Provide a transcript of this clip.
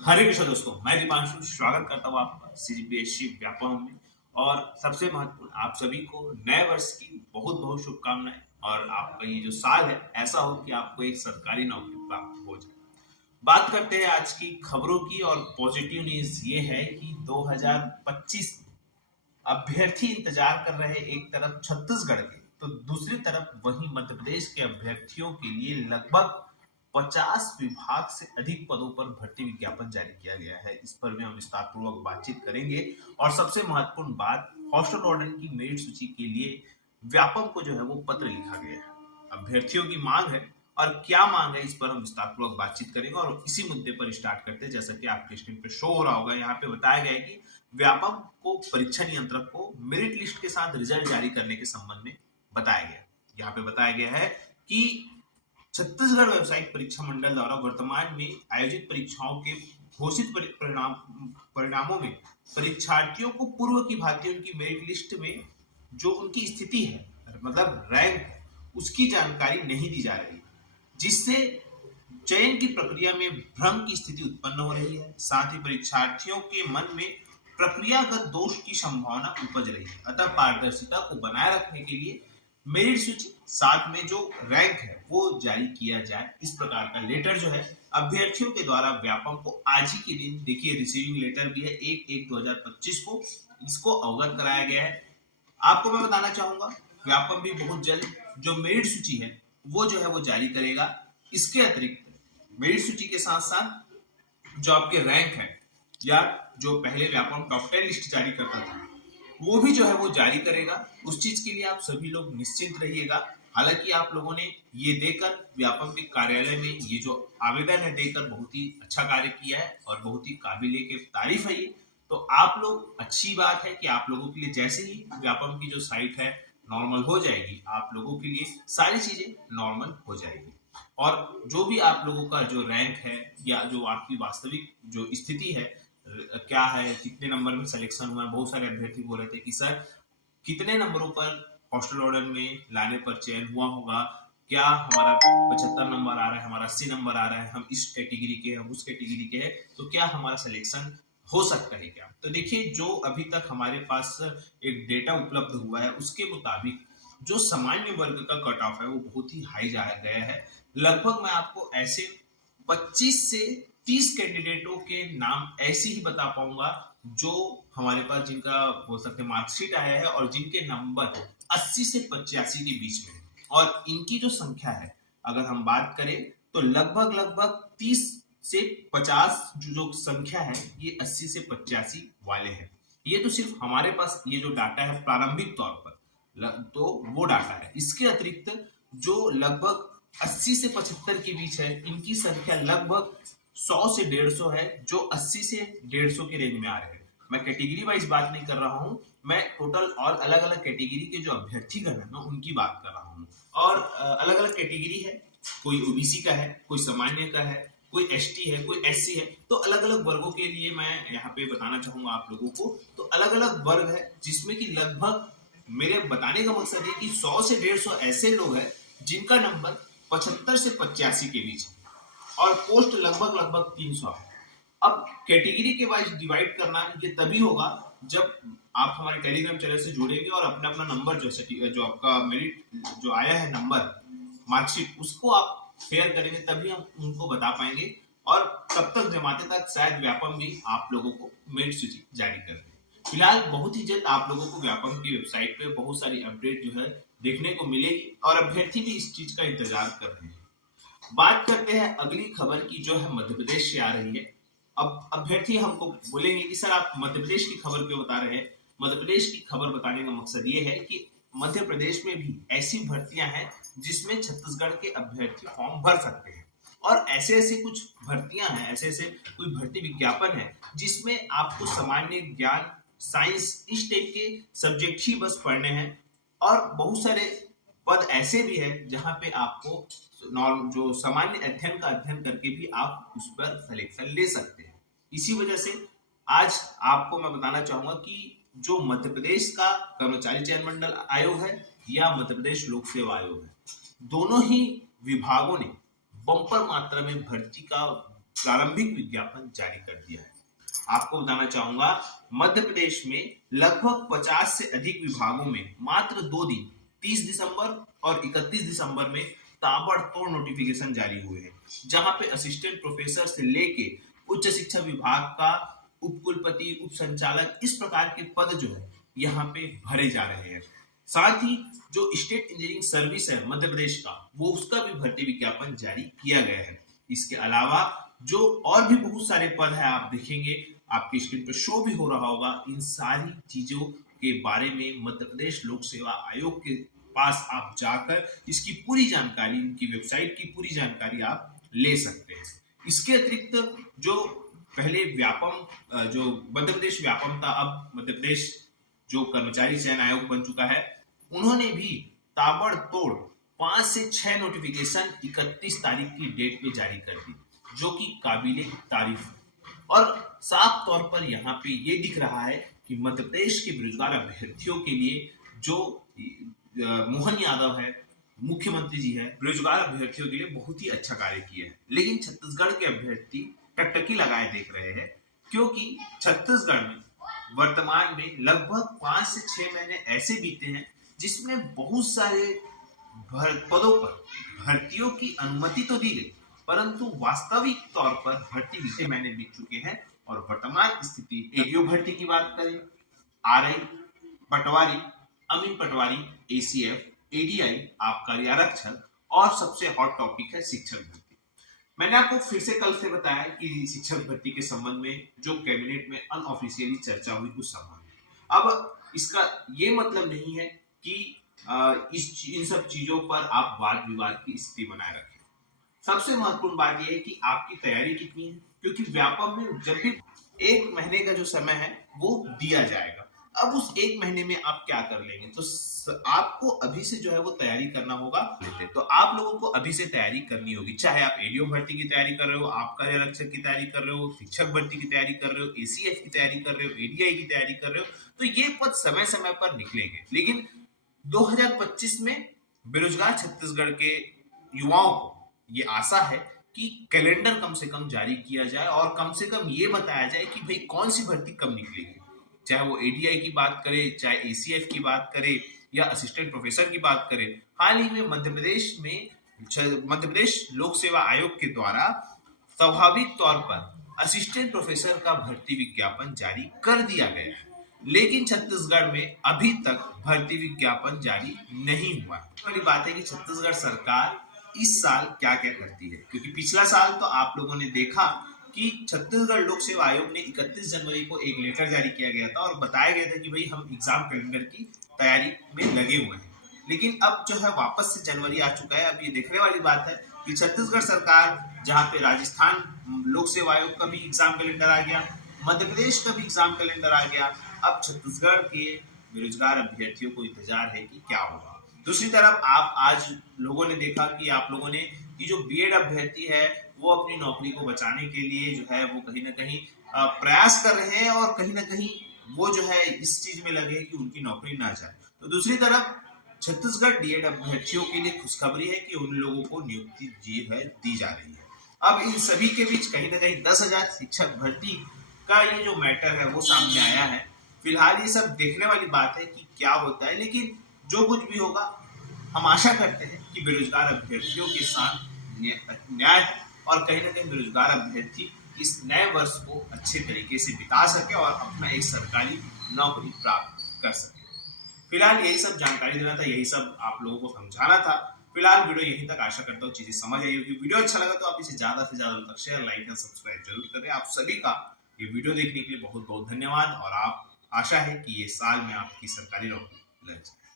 हरे कृष्ण दोस्तों, मैं दीपांशु स्वागत करता हूँ आपका सीजीपीएससी व्यापम में। और सबसे महत्वपूर्ण, आप सभी को नए वर्ष की बहुत बहुत शुभकामनाएं। और आपका ये जो साल है ऐसा हो कि आपको एक सरकारी नौकरी प्राप्त हो जाए। बात करते हैं आज की खबरों की, और पॉजिटिव न्यूज ये है कि 2025 अभ्यर्थी इंतजार कर रहे, एक तरफ छत्तीसगढ़ के तो दूसरी तरफ वहीं मध्य प्रदेश के अभ्यर्थियों के लिए लगभग 50 विभाग से अधिक पदों पर भर्ती विज्ञापन जारी किया गया है। इस पर भी हम विस्तार पूर्वक बातचीत करेंगे। और सबसे महत्वपूर्ण बात, हॉस्टल वार्डन की मेरिट सूची के लिए व्यापम को जो है वो पत्र लिखा गया है। अभ्यर्थियों की मांग है, और क्या मांग है इस पर हम विस्तार पूर्वक बातचीत करेंगे। और इसी मुद्दे पर स्टार्ट करते हैं। जैसा कि आपके स्क्रीन पर शो हो रहा होगा, यहाँ पे बताया गया है कि व्यापम को परीक्षा नियंत्रक को मेरिट लिस्ट के साथ रिजल्ट जारी करने के संबंध में बताया गया। यहाँ पे बताया गया है कि छत्तीसगढ़ व्यावसायिक परीक्षा मंडल द्वारा वर्तमान में आयोजित परीक्षाओं के घोषित परिणामों में परीक्षार्थियों को पूर्व की भांति उनकी मेरिट लिस्ट में जो उनकी स्थिति है, मतलब रैंक, उसकी जानकारी नहीं दी जा रही, जिससे चयन की प्रक्रिया में भ्रम की स्थिति उत्पन्न हो रही है। साथ ही परीक्षार्थियों के मन में प्रक्रियागत दोष की संभावना उपज रही है। अतः पारदर्शिता को बनाए रखने के लिए मेरिट सूची साथ में जो रैंक है वो जारी किया जाए। इस प्रकार का लेटर जो है अभ्यर्थियों के द्वारा व्यापम को आज ही के दिन, देखिए रिसीविंग लेटर भी है 1/1/2025 को, इसको अवगत कराया गया है। आपको मैं बताना चाहूंगा, व्यापम भी बहुत जल्द जो मेरिट सूची है वो जो है वो जारी करेगा। इसके अतिरिक्त मेरिट सूची के साथ साथ जो आपके रैंक है, या जो पहले व्यापम टॉप 10 लिस्ट जारी करता था, वो भी जो है वो जारी करेगा। उस चीज के लिए आप सभी लोग निश्चिंत रहिएगा। हालांकि आप लोगों ने ये देकर व्यापम के कार्यालय में ये जो आवेदन है देकर बहुत ही अच्छा कार्य किया है, और बहुत ही काबिले के तारीफ है ये। तो आप लोग, अच्छी बात है कि आप लोगों के लिए जैसे ही व्यापम की जो साइट है नॉर्मल हो जाएगी, आप लोगों के लिए सारी चीजें नॉर्मल हो जाएगी। और जो भी आप लोगों का जो रैंक है, या जो आपकी वास्तविक जो स्थिति है, क्या है, कितने नंबर में सिलेक्शन हुआ है। बहुत सारे अभ्यर्थी बोल रहे थे कि सर कितने नंबरों पर हॉस्टल ऑर्डर में लाने पर चयन हुआ होगा, क्या हमारा 75 नंबर आ रहा है, हमारा 80 नंबर आ रहा है, हम इस कैटेगरी के, हम उस कैटेगरी के हैं, तो क्या हमारा सिलेक्शन हो सकता है क्या। तो देखिए, जो अभी तक हमारे पास एक डेटा उपलब्ध हुआ है उसके मुताबिक जो सामान्य वर्ग का कट ऑफ है वो बहुत ही हाई जाया गया है। लगभग मैं आपको ऐसे 25 से 30 कैंडिडेटों के नाम ऐसे ही बता पाऊंगा जो हमारे पास, जिनका बोल सकते मार्कशीट आया है और जिनके नंबर 80 से 85 के बीच में। और इनकी जो संख्या है, अगर हम बात करें तो लगभग 30 से 50 जो संख्या है ये 80 से 85 वाले हैं। ये तो सिर्फ हमारे पास ये जो डाटा है प्रारंभिक तौर पर, तो वो डाटा है। इसके अतिरिक्त जो लगभग 80 से 75 के बीच है, इनकी संख्या लगभग 100 से 150 है, जो 80 से 150 के रेंज में आ रहे हैं। मैं कैटेगरी वाइज बात नहीं कर रहा हूं, मैं टोटल और अलग अलग कैटेगरी के जो अभ्यर्थीगण है ना उनकी बात कर रहा हूं। और अलग अलग कैटेगरी है, कोई ओबीसी का है, कोई सामान्य का है, कोई एसटी है, कोई एससी है। तो अलग अलग वर्गों के लिए मैं यहाँ पे बताना चाहूंगा आप लोगों को। तो अलग अलग वर्ग है, जिसमें कि लगभग, मेरे बताने का मकसद है कि 100 से 150 ऐसे लोग हैं जिनका नंबर 75 से 85 के बीच है, और पोस्ट लगभग 300 है। अब कैटेगरी के वाइज डिवाइड करना ये तभी होगा जब आप हमारे टेलीग्राम चैनल से जुड़ेंगे और अपना अपना नंबर जो आपका मेरिट जो आया है नंबर, मार्कशीट, उसको आप शेयर करेंगे, तभी हम उनको बता पाएंगे। और तब तक जमाते तक शायद व्यापम भी आप लोगों को मेरिट सूची जारी कर दे। फिलहाल बहुत ही जल्द आप लोगों को व्यापम की वेबसाइट पे बहुत सारी अपडेट जो है देखने को मिलेगी, और अभ्यर्थी भी इस चीज का इंतजार कर रहे हैं। बात करते हैं अगली खबर की, जो है मध्य प्रदेश से आ रही है। अब अभ्यर्थी हमको बोलेंगे कि सर आप मध्य प्रदेश की खबर क्यों बता रहे हैं। मध्य प्रदेश की खबर बताने का मकसद ये है कि मध्य प्रदेश में भी ऐसी भर्तियां हैं जिसमें छत्तीसगढ़ के अभ्यर्थी फॉर्म भर सकते हैं। और ऐसे ऐसे कुछ भर्तियां हैं, ऐसे ऐसे कोई भर्ती विज्ञापन है जिसमें आपको सामान्य ज्ञान, साइंस, इस टाइप के सब्जेक्ट ही बस पढ़ने हैं। और बहुत सारे पद ऐसे भी है जहां पे आपको जो सामान्य अध्ययन का अध्ययन करके भी आप उस पर सिलेक्शन ले सकते हैं। इसी वजह से आज आपको मैं बताना चाहूंगा कि जो मध्य प्रदेश का कर्मचारी चयन मंडल आयोग है या मध्य प्रदेश लोक सेवा आयोग है, दोनों ही विभागों ने बम्पर मात्रा में भर्ती का प्रारंभिक विज्ञापन जारी कर दिया है। आपको बताना चाहूंगा, मध्य प्रदेश में लगभग 50 से अधिक विभागों में मात्र 2 दिन 30 दिसंबर और 31 दिसंबर में ताबड़तोड़ नोटिफिकेशन जारी हुए हैं, जहां पे असिस्टेंट प्रोफेसर से लेके उच्च शिक्षा विभाग का उपकुलपति, उप संचालक, इस प्रकार के पद जो है यहाँ पे भरे जा रहे हैं। साथ ही जो स्टेट इंजीनियरिंग सर्विस है मध्य प्रदेश का, वो उसका भी भर्ती विज्ञापन जारी किया गया है। इसके अलावा जो और भी बहुत सारे पद है, आप देखेंगे आपकी स्क्रीन पर शो भी हो रहा होगा। इन सारी चीजों के बारे में मध्य प्रदेश लोक सेवा आयोग के पास आप जाकर इसकी पूरी जानकारी, इनकी वेबसाइट की पूरी जानकारी आप ले सकते हैं। इसके अतिरिक्त जो पहले व्यापम, जो मध्य प्रदेश व्यापम था, अब मध्य प्रदेश जो कर्मचारी चयन आयोग बन चुका है, उन्होंने भी ताबड़तोड़ 5 से 6 नोटिफिकेशन 31 तारीख की डेट में जारी कर दी, जो कि काबिले तारीफ है। और साफ तौर पर यहाँ पे ये दिख रहा है कि मध्य प्रदेश के बेरोजगार अभ्यर्थियों के लिए जो मोहन यादव है, मुख्यमंत्री जी है, बेरोजगार अभ्यर्थियों के लिए बहुत ही अच्छा कार्य किया है। लेकिन छत्तीसगढ़ के अभ्यर्थी टकटकी लगाए देख रहे हैं, क्योंकि छत्तीसगढ़ में वर्तमान में लगभग 5 से 6 महीने ऐसे बीते हैं जिसमें बहुत सारे पदों पर भर्तियों की अनुमति तो दी गई, परंतु वास्तविक तौर पर भर्ती बीते महीने बीत चुके हैं। और वर्तमान स्थिति एडीओ भर्ती की बात करें, आरआई, पटवारी, अमीन पटवारी, एसीएफ, एडीआई, आबकारी आरक्षक, और सबसे हॉट टॉपिक है शिक्षक भर्ती। मैंने आपको फिर से कल से बताया कि शिक्षक भर्ती के संबंध में जो कैबिनेट में अनऑफिशियली चर्चा हुई उस संबंध में। अब इसका ये मतलब नहीं है कि इन सब चीजों पर आप वाद विवाद की स्थिति बनाए रखें। सबसे महत्वपूर्ण बात यह है कि आपकी तैयारी कितनी है, क्योंकि व्यापम में जब भी 1 महीने का जो समय है वो दिया जाएगा। अब उस 1 महीने में आप क्या कर लेंगे, तो आपको अभी से जो है वो तैयारी करना होगा। तो आप लोगों को अभी से तैयारी करनी होगी, चाहे आप एडीओ भर्ती की तैयारी कर रहे हो, आबकारी आरक्षक की तैयारी कर रहे हो, शिक्षक भर्ती की तैयारी कर रहे हो, एसीएफ की तैयारी कर रहे हो, एडीआई की तैयारी कर रहे हो, तो ये पद समय समय पर निकलेंगे। लेकिन 2025 में बेरोजगार छत्तीसगढ़ के युवाओं को ये आशा है कि कैलेंडर कम से कम जारी किया जाए और कम से कम ये बताया जाए कि भाई कौन सी भर्ती कब निकलेगी, चाहे वो एडीआई की बात करे, चाहे एसीएफ की बात करे, या असिस्टेंट प्रोफेसर की बात करें। हाल ही में मध्य प्रदेश लोक सेवा आयोग के द्वारा स्वाभाविक तौर पर असिस्टेंट प्रोफेसर का भर्ती विज्ञापन जारी कर दिया गया है, लेकिन छत्तीसगढ़ में अभी तक भर्ती विज्ञापन जारी नहीं हुआ है। वाली बात है कि छत्तीसगढ़ सरकार इस साल क्या क्या करती है, क्योंकि पिछला साल तो आप लोगों ने देखा कि छत्तीसगढ़ लोक सेवा आयोग ने 31 जनवरी को एक लेटर जारी किया गया था और बताया गया था कि भाई हम एग्जाम कैलेंडर की तैयारी में लगे हुए हैं। लेकिन अब जो है वापस से जनवरी आ चुका है। अब ये देखने वाली बात है कि छत्तीसगढ़ सरकार, जहाँ पे राजस्थान लोक सेवा आयोग का भी एग्जाम कैलेंडर आ गया, मध्य प्रदेश का भी एग्जाम कैलेंडर आ गया, अब छत्तीसगढ़ के बेरोजगार अभ्यर्थियों को इंतजार है कि क्या होगा। दूसरी तरफ आप आज लोगों ने देखा कि आप लोगों ने कि जो बीएड अभ्यर्थी है वो अपनी नौकरी को बचाने के लिए जो है वो कहीं ना कहीं प्रयास कर रहे हैं और कहीं ना कहीं वो जो है इस चीज में लगे कि उनकी नौकरी ना जाए। तो दूसरी तरफ छत्तीसगढ़ डीएड अभ्यर्थियों के लिए खुशखबरी है कि उन लोगों को नियुक्ति दी जा रही है। अब इन सभी के बीच कहीं ना कहीं 10,000 शिक्षक भर्ती का ये जो मैटर है वो सामने आया है। फिलहाल ये सब देखने वाली बात है कि क्या होता है, लेकिन जो कुछ भी होगा हम आशा करते हैं कि बेरोजगार अभ्यर्थियों के साथ न्याय और कहीं ना कहीं बेरोजगार अभ्यर्थी इस नए वर्ष को अच्छे तरीके से बिता सके और अपना एक सरकारी नौकरी प्राप्त कर सके। फिलहाल यही सब जानकारी देना था, यही सब आप लोगों को समझाना था। फिलहाल वीडियो यहीं तक। आशा करता हूँ चीजें समझ आई होगी। वीडियो अच्छा लगा तो आप इसे ज्यादा से ज्यादा तक शेयर, लाइक और सब्सक्राइब जरूर करें। आप सभी का ये वीडियो देखने के लिए बहुत बहुत धन्यवाद और आप आशा है कि ये साल में आपकी सरकारी नौकरी लग जाए।